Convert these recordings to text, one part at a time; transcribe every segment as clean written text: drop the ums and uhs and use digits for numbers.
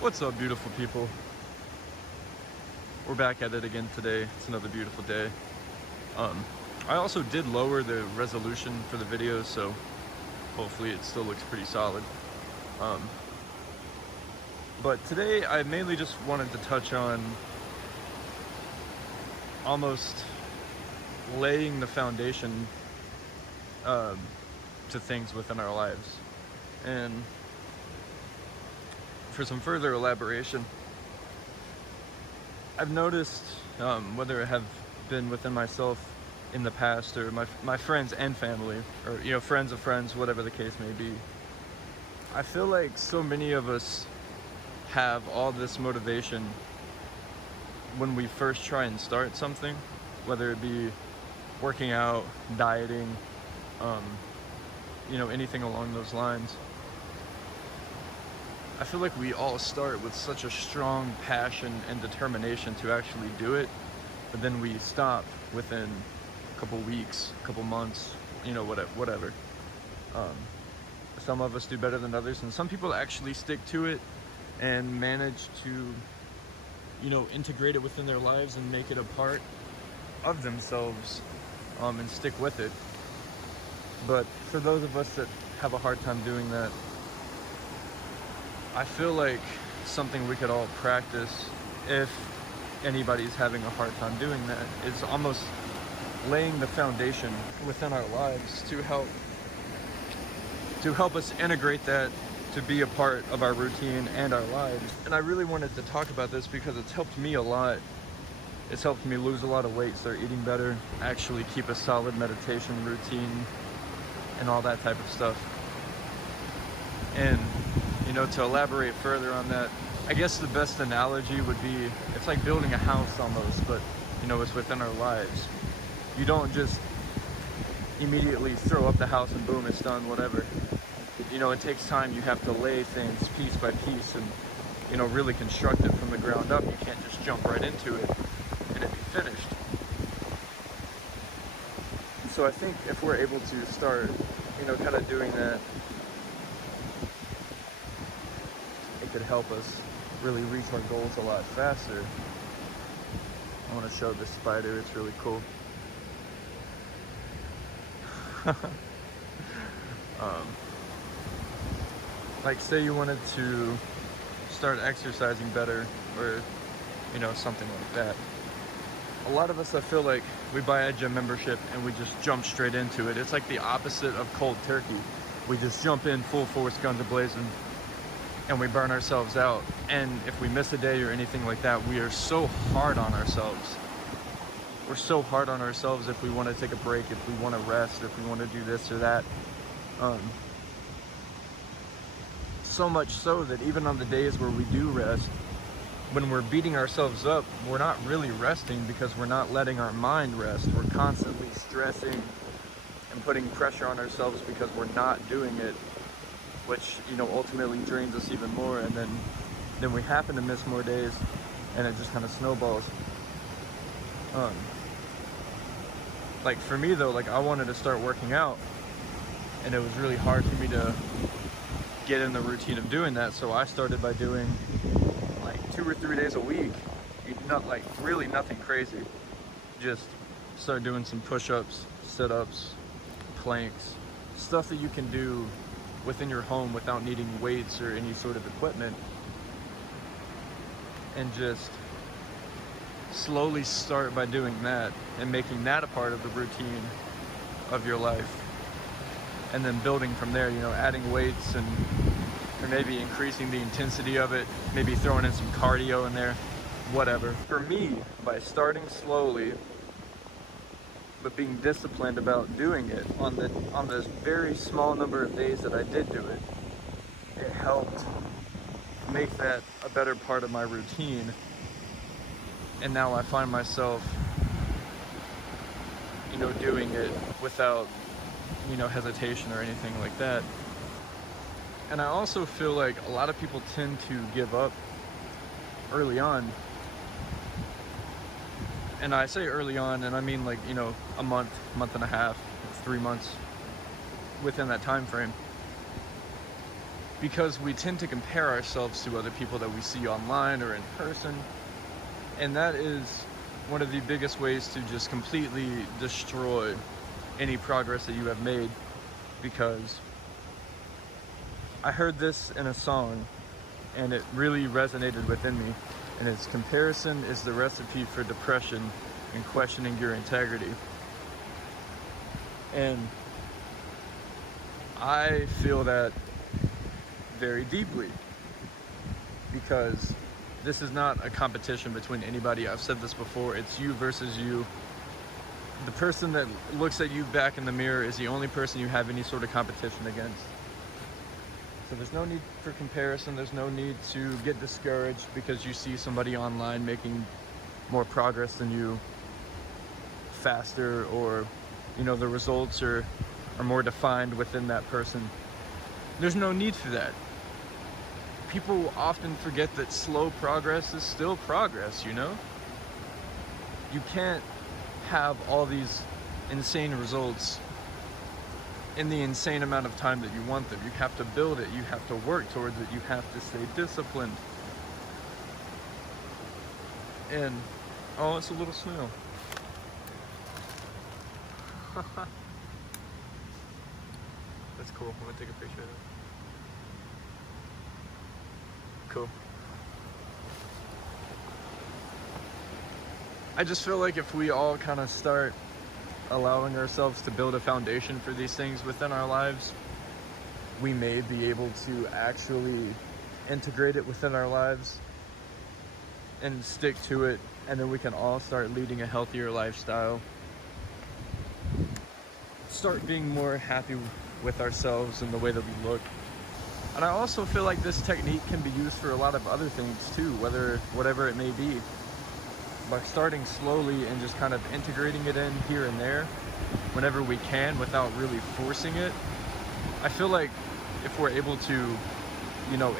What's up, beautiful people? We're back at it again today. It's another beautiful day. I also did lower the resolution for the video, so hopefully it still looks pretty solid. But today I mainly just wanted to touch on almost laying the foundation to things within our lives. And for some further elaboration, I've noticed, whether it have been within myself in the past or my friends and family, or friends of friends, whatever the case may be, I feel like so many of us have all this motivation when we first try and start something, whether it be working out, dieting, anything along those lines. I feel like we all start with such a strong passion and determination to actually do it, but then we stop within a couple weeks, a couple months, whatever. Some of us do better than others, and some people actually stick to it and manage to, integrate it within their lives and make it a part of themselves, and stick with it. But for those of us that have a hard time doing that, I feel like something we could all practice, if anybody's having a hard time doing that, is almost laying the foundation within our lives to help us integrate that to be a part of our routine and our lives. And I really wanted to talk about this because it's helped me a lot. It's helped me lose a lot of weight, start eating better, actually keep a solid meditation routine and all that type of stuff. And to elaborate further on that, I guess the best analogy would be, it's like building a house almost, but it's within our lives. You don't just immediately throw up the house and boom, it's done, whatever. It takes time. You have to lay things piece by piece and really construct it from the ground up. You can't just jump right into it and it be finished. So I think if we're able to start kind of doing that, it could help us really reach our goals a lot faster. I want to show this spider, it's really cool. Like, say you wanted to start exercising better, or something like that. A lot of us, I feel like, we buy a gym membership and we just jump straight into it. It's like the opposite of cold turkey. We just jump in full force, guns a-blazing, and we burn ourselves out. And if we miss a day or anything like that, we are so hard on ourselves. We're so hard on ourselves if we want to take a break, if we want to rest, if we want to do this or that. So much so that even on the days where we do rest, when we're beating ourselves up, we're not really resting because we're not letting our mind rest. We're constantly stressing and putting pressure on ourselves because we're not doing it, which ultimately drains us even more. And then we happen to miss more days, and it just kind of snowballs. Like for me though, like I wanted to start working out, and it was really hard for me to get in the routine of doing that. So I started by doing like 2 or 3 days a week. Not like really nothing crazy. Just start doing some push-ups, sit-ups, planks, stuff that you can do within your home without needing weights or any sort of equipment. And just slowly start by doing that and making that a part of the routine of your life. And then building from there, adding weights or maybe increasing the intensity of it, maybe throwing in some cardio in there, whatever. For me, by starting slowly, but being disciplined about doing it on this very small number of days that I did do it, it helped make that a better part of my routine. And now I find myself, doing it without, hesitation or anything like that. And I also feel like a lot of people tend to give up early on. And I say early on, and I mean like, a month and a half, 3 months, within that time frame. because we tend to compare ourselves to other people that we see online or in person. And that is one of the biggest ways to just completely destroy any progress that you have made. Because I heard this in a song and it really resonated within me. And it's comparison is the recipe for depression and questioning your integrity. And I feel that very deeply, because this is not a competition between anybody. I've said this before, it's you versus you. The person that looks at you back in the mirror is the only person you have any sort of competition against. So there's no need for comparison. There's no need to get discouraged because you see somebody online making more progress than you, faster, or the results are more defined within that person. There's no need for that. People often forget that slow progress is still progress, You can't have all these insane results in the insane amount of time that you want them. You have to build it, you have to work towards it, you have to stay disciplined. And, oh, it's a little snail. That's cool. I'm gonna take a picture of it. Cool. I just feel like if we all kind of start allowing ourselves to build a foundation for these things within our lives, we may be able to actually integrate it within our lives and stick to it, and then we can all start leading a healthier lifestyle, start being more happy with ourselves and the way that we look. And I also feel like this technique can be used for a lot of other things too, whatever it may be. By starting slowly and just kind of integrating it in here and there whenever we can without really forcing it. I feel like if we're able to,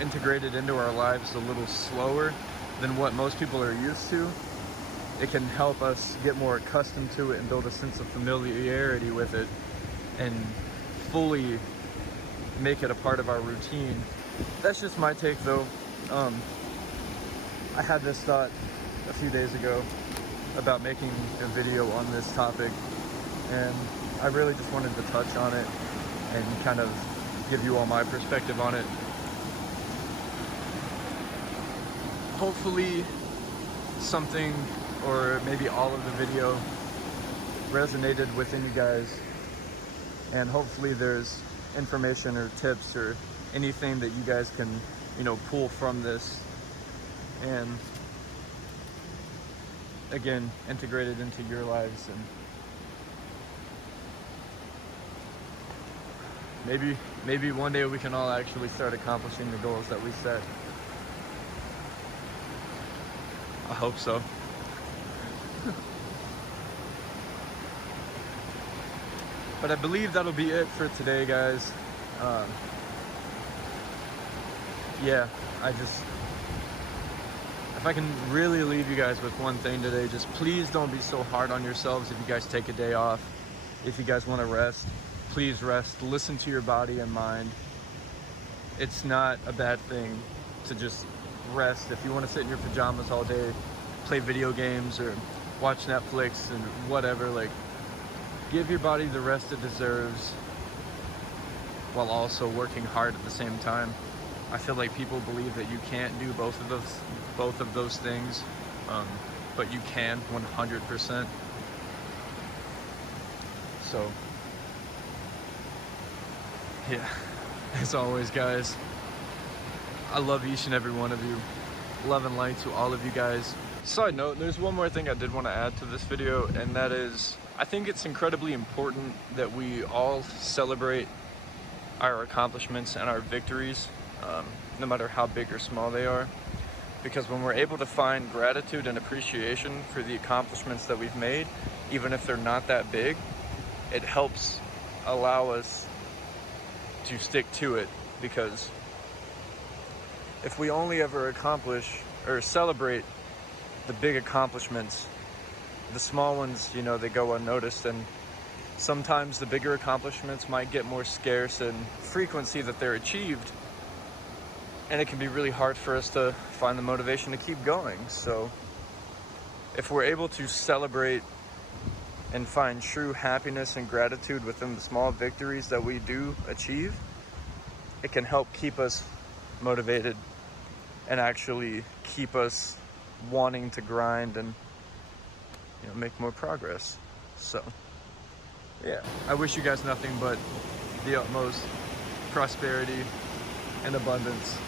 integrate it into our lives a little slower than what most people are used to, it can help us get more accustomed to it and build a sense of familiarity with it and fully make it a part of our routine. That's just my take though. I had this thought a few days ago about making a video on this topic, and I really just wanted to touch on it and kind of give you all my perspective on it. Hopefully something, or maybe all of the video, resonated within you guys, and hopefully there's information or tips or anything that you guys can pull from this and again integrate it into your lives, and maybe one day we can all actually start accomplishing the goals that we set. I hope so. But I believe that'll be it for today, guys. If I can really leave you guys with one thing today, just please don't be so hard on yourselves if you guys take a day off. If you guys want to rest, please rest. Listen to your body and mind. It's not a bad thing to just rest. If you want to sit in your pajamas all day, play video games or watch Netflix and whatever, give your body the rest it deserves while also working hard at the same time. I feel like people believe that you can't do both of those things, but you can 100%. So, yeah, as always, guys, I love each and every one of you. Love and light to all of you guys. Side note, there's one more thing I did want to add to this video, and that is, I think it's incredibly important that we all celebrate our accomplishments and our victories, no matter how big or small they are. Because when we're able to find gratitude and appreciation for the accomplishments that we've made, even if they're not that big, it helps allow us to stick to it. Because if we only ever accomplish or celebrate the big accomplishments, the small ones, they go unnoticed, and sometimes the bigger accomplishments might get more scarce in frequency that they're achieved, And it can be really hard for us to find the motivation to keep going. So if we're able to celebrate and find true happiness and gratitude within the small victories that we do achieve, it can help keep us motivated and actually keep us wanting to grind and, you know, make more progress. So yeah, I wish you guys nothing but the utmost prosperity and abundance.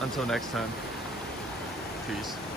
Until next time, peace.